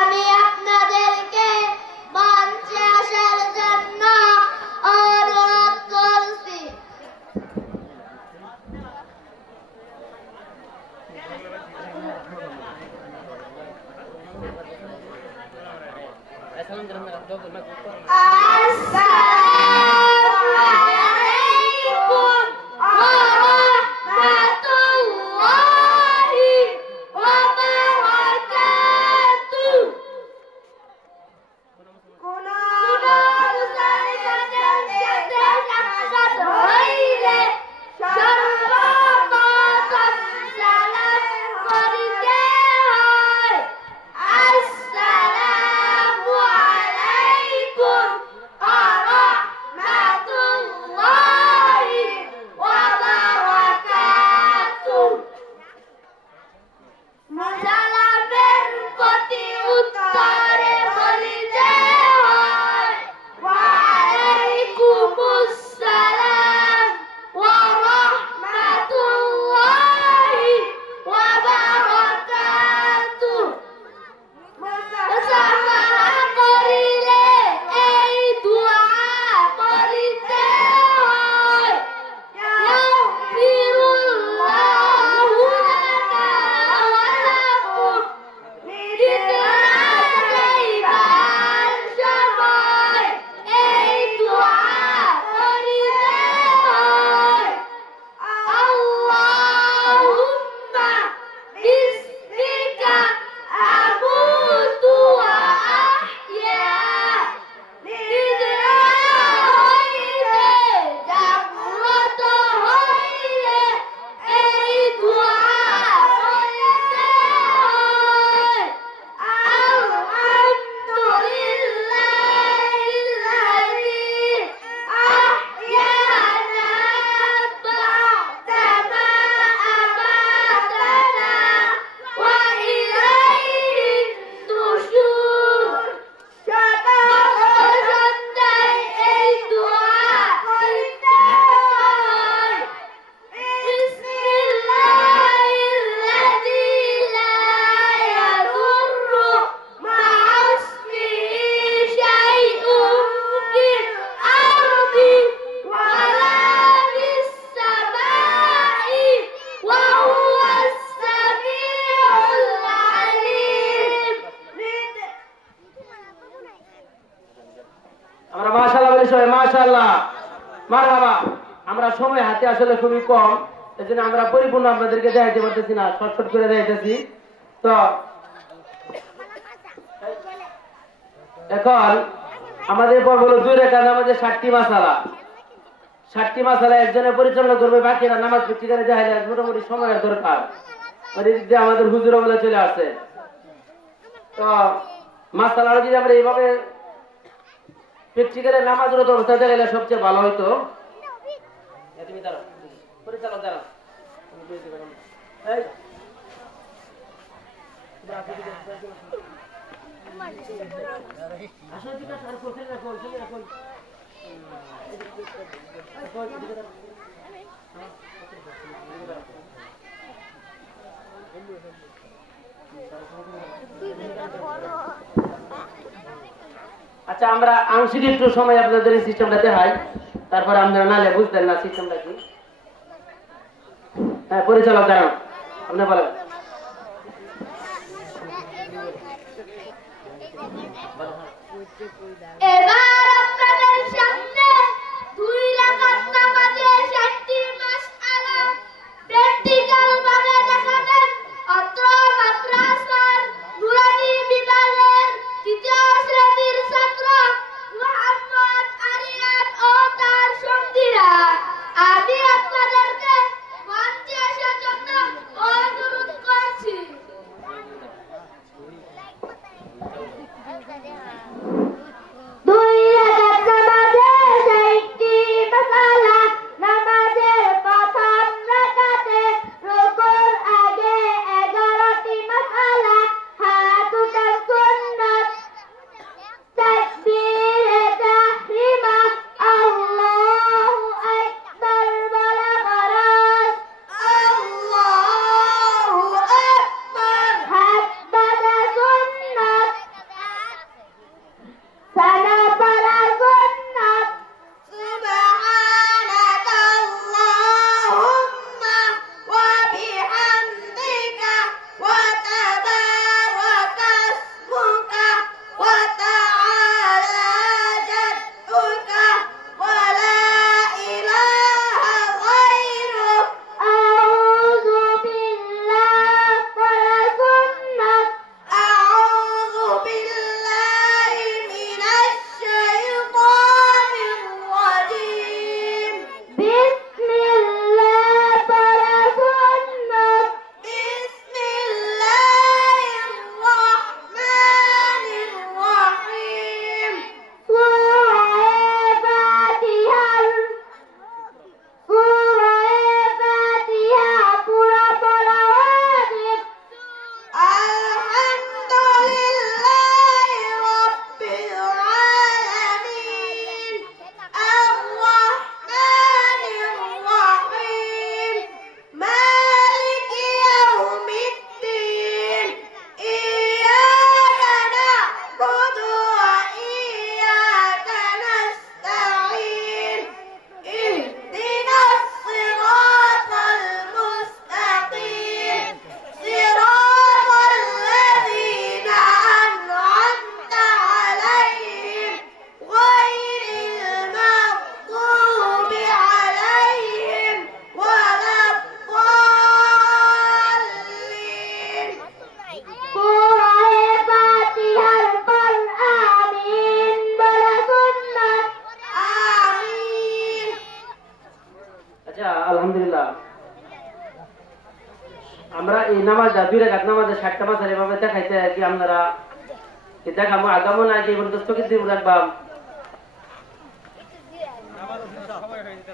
আমি আপনাদেরকে মঞ্চে আসার জন্য অনুরোধ করছি। মাশাআল্লাহ মারহাবা। আমরা সময় হাতে আসলে খুবই কম, এজন্য আমরা পরিপূর্ণ আপনাদেরকে দেখাইতে পারতেছি না, শর্ট করে দেখাইতেছি। তো এখন আমাদের পর্ব হলো 2 রাকাত নামাজে 60টি মাসালা। 60টি মাসালা একজনে পরিচালনা করবে, বাকিরা নামাজ পড়তে দেখাইলে মোটামুটি সময়ের দরকার। আমাদের হুজুর বলে চলে আসছে। তো মাসালা যদি আমরা এইভাবে প্র্যাকটিক্যালে নামাজরত অবস্থাতে গেলে সবচেয়ে ভালো হইতো। তুমি দাঁড়াও, পরিচালক দাঁড়াও। আচ্ছা, আমরা আংশিক একটু সময় আপনাদের এই সিস্টেমটা দেখাই, তারপরে আপনারা নালে বুঝতেন না সিস্টেমটা কি। হ্যাঁ, পরিচালক দাঁড়ান, আপনি বলেন। এবার আপনাদের সামনে 2 রাকাত নামাজে 60টি মাসআলা প্র্যাকটিক্যাল ভাবে দেখাবেন অত্র মাদ্রাসার নুরানি বিভাগের 3য় শ্রেণীর ছাত্র মুহাম্মদ আরিয়ান ও তার সঙ্গীরা। আমি আপনাদেরকে মঞ্চে আসার জন্য অনুরোধ করছি। দুই রাকাত নামাজে 60টি নামাজটা 2 রাকাত নামাজে 60টা মাসালা এভাবে দেখাইতে কি আপনারা কি দেখাবো আগামো না কি বলতে স্থগিত দিব রাখবাম?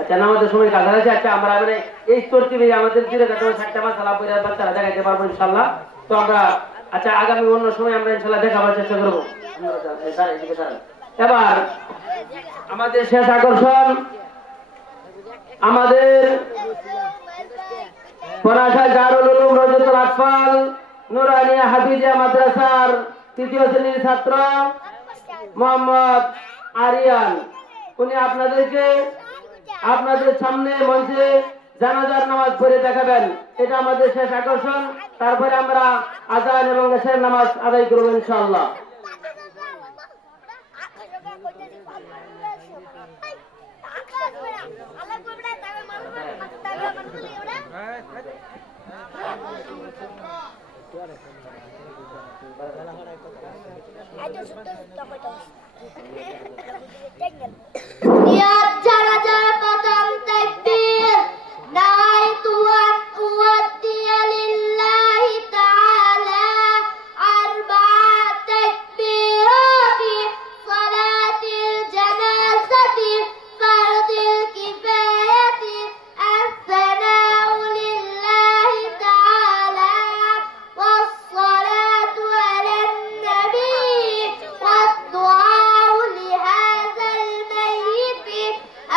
আচ্ছা নামাজের সময় কাজ আছে। আচ্ছা আমরা মানে এই তরতিবে আমাদের 2 রাকাত 60টা মাসালা পড়ে বাচ্চারা দেখাইতে পারবো ইনশাআল্লাহ। তো আমরা আচ্ছা আগামী অন্য সময় আমরা ইনশাআল্লাহ দেখাবার চেষ্টা করবো। এবার আমাদের শেষ আকর্ষণ আমাদের পরাশা দারুল উলুম রজতুল আতফাল নুরানিয়া হাফিজিয়া মাদ্রাসার 3য় শ্রেণীর ছাত্র মোহাম্মদ আরিয়ান। উনি আপনাদের সামনে মঞ্চে জানাজার নামাজ পড়ে দেখাবেন। এটা আমাদের শেষ আকর্ষণ। তারপরে আমরা আযান এবং এশার নামাজ আদায় করব ইনশাআল্লাহ। নিয়ত জানাজা প্রথম তাকবীর নাইতু আন উওয়াদ্দিয়া লিল্লাহি তাআলা আরবা'a তাকবীরাতি সালাতিল জানাজাতি ফারদিল কিফায়াতি আসসালাউ লিল্লাহি তাআলা ওয়াস-সালাতু আলান নবী ওয়াদ-দুআ لهذا الميت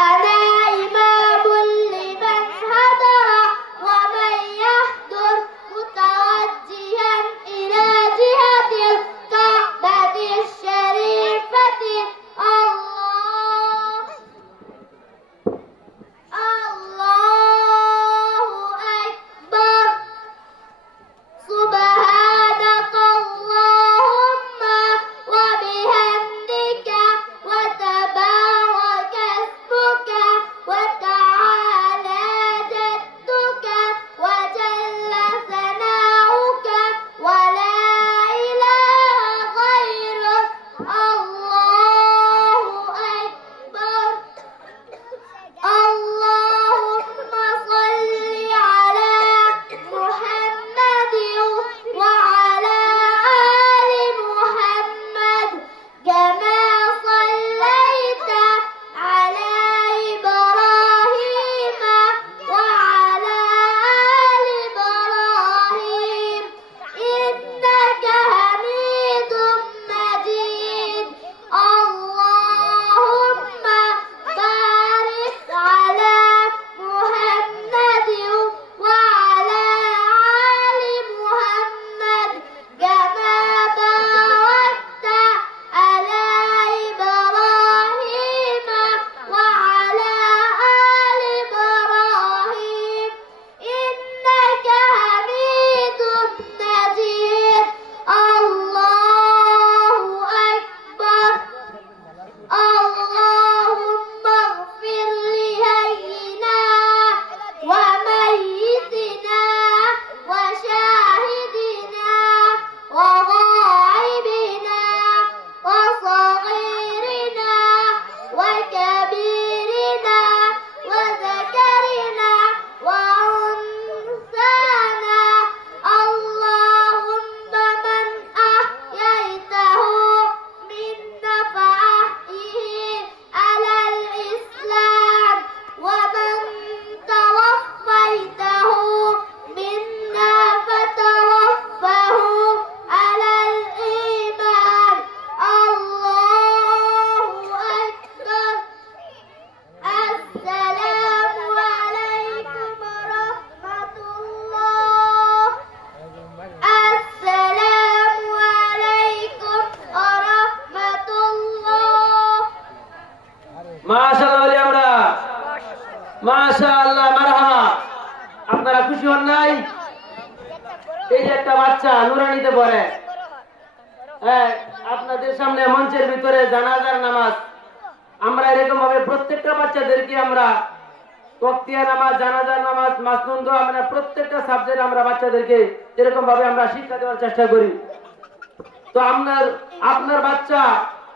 أنا إمام لمن حضر ومن يحضر متوجها إلى جهة الكعبة الشريفة الله أكبر سبحانك اللهم وبحمدك وتبارك اسمك وتعالى جدك وجل ثناؤك ولا إله غيرك الله أكبر اللهم صل على محمد وعلى آل محمد كما صليت على إبراهيم وعلى آل إبراهيم إنك حميد مجيد اللهم بارك على محمد وعلى آل محمد كما باركت على إبراهيم وعلى آل إبراهيم إنك حميد مجيد الله أكبر اللهم اغفر لحينا وميتنا وشاهدنا وغائبنا وصغيرنا وكبيرنا وذكرنا وأنثانا اللهم من أحييته منا فأحيه على الإسلام ومن توفيته منا فتوفه على الإيمان الله أكبر السلام عليكم ورحمة الله السلام عليكم ورحمة الله মাশাআল্লাহ বলি আমরা মাশাআল্লাহ মারহাবা। আপনারা খুশি হন নাই? এই যে একটা বাচ্চা নুরানিতে পড়ে, হ্যাঁ আপনাদের সামনে মঞ্চের ভিতরে জানাজার নামাজ আমরা এরকম ভাবে প্রত্যেকটা বাচ্চাদেরকে আমরা ওয়াক্তিয়া নামাজ, জানাজার নামাজ, মাসনুন দোয়া মানে প্রত্যেকটা সাবজেক্ট আমরা বাচ্চাদেরকে এরকম ভাবে আমরা শিক্ষা দেওয়ার চেষ্টা করি। তো আপনার বাচ্চা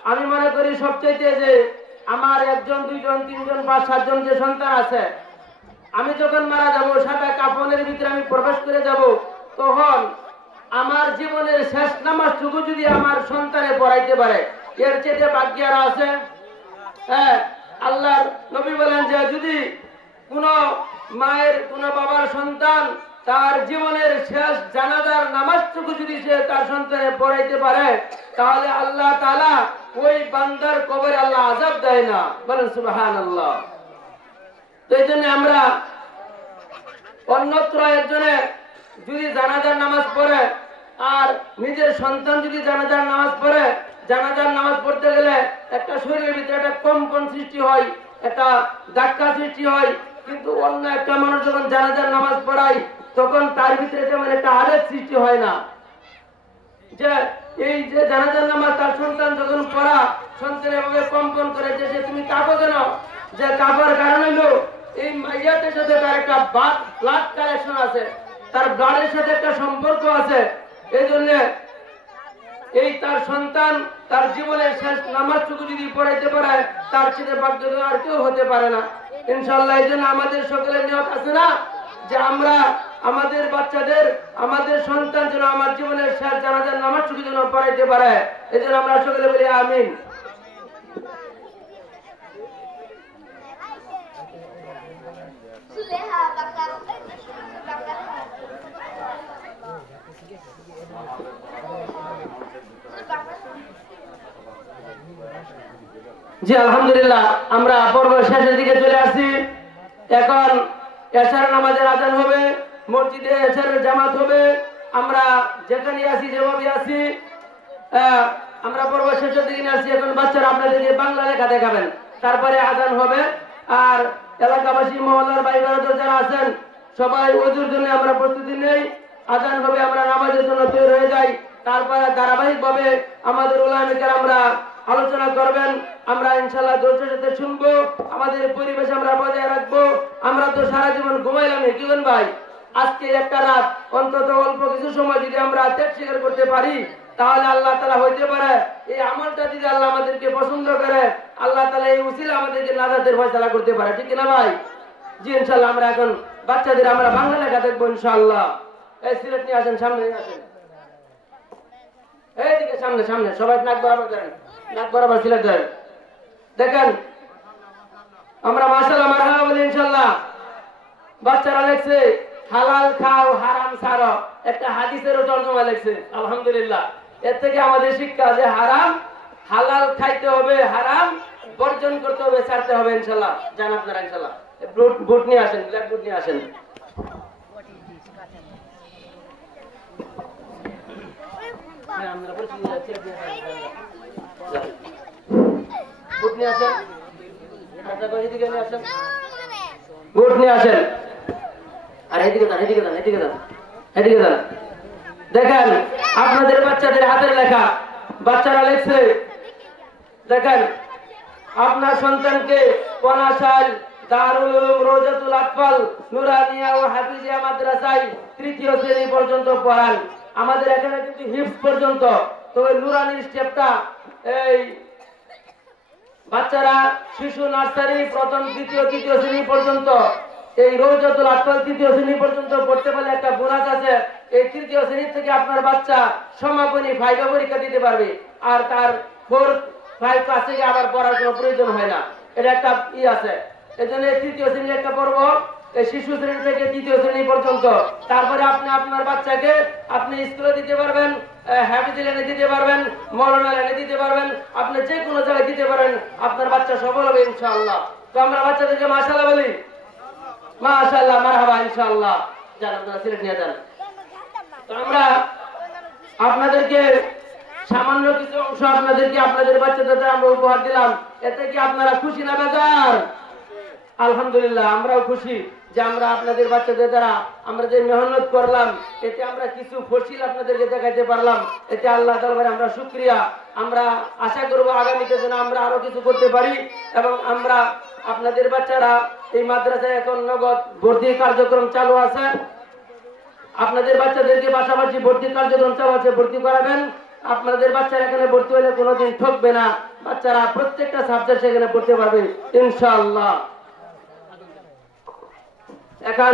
আমি মনে করি সবচাইতে যে আমার 1 জন 2 জন 3 জন 5 7 জন যে সন্তান আছে, আমি যখন মারা যাব সাদা কাফনের ভিতরে আমি প্রবেশ করে যাব, তখন আমার জীবনের শেষ নামাজটুকু যদি আমার সন্তানে পড়াইতে পারে, এর চেয়ে ভাগ্য আর আছে? হ্যাঁ, আল্লাহর নবী বলেন যে যদি কোন মায়ের কোন বাবার সন্তান তার জীবনের শেষ জানাজার নামাজটুকু যদি সে তার সন্তানে পড়াইতে পারে, তাহলে আল্লাহ তাআলা ওই বান্দার কবরে আল্লাহ আযাব দেয় না। বলেন সুবহানাল্লাহ। তো এই জন্য আমরা অন্যত্র একজনে যদি জানাজার নামাজ পড়ে আর নিজের সন্তান যদি জানাজার নামাজ পড়ে, জানাজার নামাজ পড়তে গেলে একটা শরীরের ভিতরে একটা কম্পন সৃষ্টি হয়, একটা ধাক্কা সৃষ্টি হয়, কিন্তু অন্য একটা মানুষ যখন জানাজার নামাজ পড়ায় তখন তার ভিতরে তেমন একটা আবেগ সৃষ্টি হয় না। যে এই যে জানাজার নামাজ তার সন্তান যখন পড়া, সন্তান এভাবে কম্পন করে যে তুমি কাঁপো কেন, যে কাঁপার কারণ হলো এই মাইয়াতের সাথে তার একটা ব্লাড কালেকশন আছে, তার ব্লাডের সাথে একটা সম্পর্ক আছে। এই জন্য এই তার সন্তান তার জীবনের শেষ নামাজটুকু যদি পড়াইতে পারে, তার চেয়ে ভাগ্য আর কেউ হতে পারে না ইনশাআল্লাহ। এই জন্য আমাদের সকলের নিয়ত আছে না যে আমরা আমাদের বাচ্চাদের, আমাদের সন্তান যেন আমার জীবনের শেষ জানাজার নামাজটুকু যেন পড়াইতে পারে। এই জন্য আমরা সকলে বলি আমিন। জি আলহামদুলিল্লাহ, আমরা পর্ব শেষের দিকে চলে আসছি। এখন এশার নামাজের আজান হবে, মসজিদে এশারের জামাত হবে। আমরা যেখানে আছি, যেভাবে আছি, আমরা পর্ব শেষের দিকে আসছি। এখন বাচ্চারা আপনাদেরকে বাংলা লেখা দেখাবেন, তারপরে আজান হবে। আর এলাকাবাসী, মহল্লার ভাই বোনেরা যারা আছেন, সবাই ওযুর জন্য আমরা প্রস্তুতি নেই। আজান হবে, আমরা নামাজের জন্য তৈরি হয়ে যাই। তারপরে ধারাবাহিকভাবে আমাদের উলামায়ে কেরামরা আলোচনা করবেন। আমরা ইনশাআল্লাহ ধৈর্যের সাথে শুনবো, আমাদের পরিবেশ আমরা বজায় রাখবো। আমরা তো সারা জীবন ঘুমাইলাম, কি বলেন ভাই? আজকে একটা রাত অন্তত অল্প কিছু সময় যদি আমরা ত্যাগ স্বীকার করতে পারি, তাহলে আল্লাহ তাআলা হইতে পারে এই আমলটা যদি আল্লাহ আমাদেরকে পছন্দ করে, আল্লাহ তাআলা এই উসিলা আমাদেরকে নাজাতের ফয়সালা করতে পারে, ঠিক না ভাই? জি ইনশাআল্লাহ। আমরা এখন বাচ্চাদের আমরা বাংলা লেখা দেখবো ইনশাআল্লাহ। এই সিলেট নিয়ে আসেন, সামনে নিয়ে আসেন, এইদিকে সামনে সামনে, সবাই নাক বরাবর করেন, নাক বরাবর সিলেট ধরেন। দেখেন আমরা মাশাআল্লাহ মারহাবা বলি ইনশাআল্লাহ। বাচ্চারা লেখছে হালাল খাও হারাম ছাড়ো, একটা হাদিসেরও তরজমা লেখছে আলহামদুলিল্লাহ। এর থেকে আমাদের শিক্ষা যে হারাম হালাল খাইতে হবে, হারাম বর্জন করতে হবে, ছাড়তে হবে ইনশাআল্লাহ। জান আপনারা ইনশাআল্লাহ বুট নিয়ে আসেন, ব্ল্যাক বুট নিয়ে আসেন। বুট নিয়ে আসেন, এদিকে নিয়ে আসেন, বুট নিয়ে আসেন। আর এদিকে যান, এদিকে যান, এদিকে যান, এদিকে যান। দেখেন আপনাদের বাচ্চাদের হাতের লেখা, বাচ্চারা লিখছে। দেখেন আপনার সন্তানকে কোনাশাল দারুল উলুম রওজাতুল আতফাল নুরানিয়া ও হাফিজিয়া মাদ্রাসায় 3য় শ্রেণী পর্যন্ত পড়ান। আমাদের এখানে কিন্তু হিফজ পর্যন্ত, তো ওই নুরানির স্টেপটা এই বাচ্চারা শিশু নার্সারি 1ম 2য় 3য় শ্রেণী পর্যন্ত, এই রওজাতুল আতফাল 3য় শ্রেণী পর্যন্ত পড়তে পারলে একটা বোনাস আছে। এই 3য় শ্রেণী থেকে আপনার বাচ্চা সমাপনী ফাইভা পরীক্ষা দিতে পারবে, আর তার 4, 5 ক্লাস থেকে আবার পড়ার কোনো প্রয়োজন হয় না। এটা একটা আছে। এজন্য 3য় শ্রেণী একটা পর্ব, এই শিশু শ্রেণী থেকে 3য় শ্রেণী পর্যন্ত। তারপরে আপনি আপনার বাচ্চাকে আপনি স্কুলে দিতে পারবেন, হাফিজ লাইনে দিতে পারবেন, মৌলানা লাইনে দিতে পারবেন, আপনি যে কোনো জায়গায় দিতে পারেন, আপনার বাচ্চা সফল হবে ইনশাআল্লাহ। তো আমরা বাচ্চাদেরকে মাশাআল্লাহ বলি, মাশাআল্লাহ মারহাবা ইনশাআল্লাহ। যান আপনারা সিলেট নিয়ে যান। তো আমরা আপনাদেরকে সামান্য কিছু অংশ আপনাদেরকে আপনাদের বাচ্চাদের আমরা উপহার দিলাম। এতে কি আপনারা খুশি না বেজার? আলহামদুলিল্লাহ, আমরাও খুশি যে আমরা আপনাদের বাচ্চাদের দ্বারা আমরা যে মেহনত করলাম, এতে আমরা কিছু ফসিল আপনাদেরকে দেখাইতে পারলাম। এতে আল্লাহ দরবারে আমরা শুকরিয়া। আমরা আশা করব আগামীতে যেন আমরা আরো কিছু করতে পারি, এবং আমরা আপনাদের বাচ্চারা এই মাদ্রাসায় এখন নগদ ভর্তি কার্যক্রম চালু আছে। আপনাদের বাচ্চাদেরকে পাশাপাশি ভর্তি কার্যক্রম চালু আছে, ভর্তি করাবেন। আপনাদের বাচ্চারা এখানে ভর্তি হলে কোনোদিন ঠকবে না, বাচ্চারা প্রত্যেকটা সাবজেক্ট সেখানে পড়তে পারবে ইনশাআল্লাহ। এখন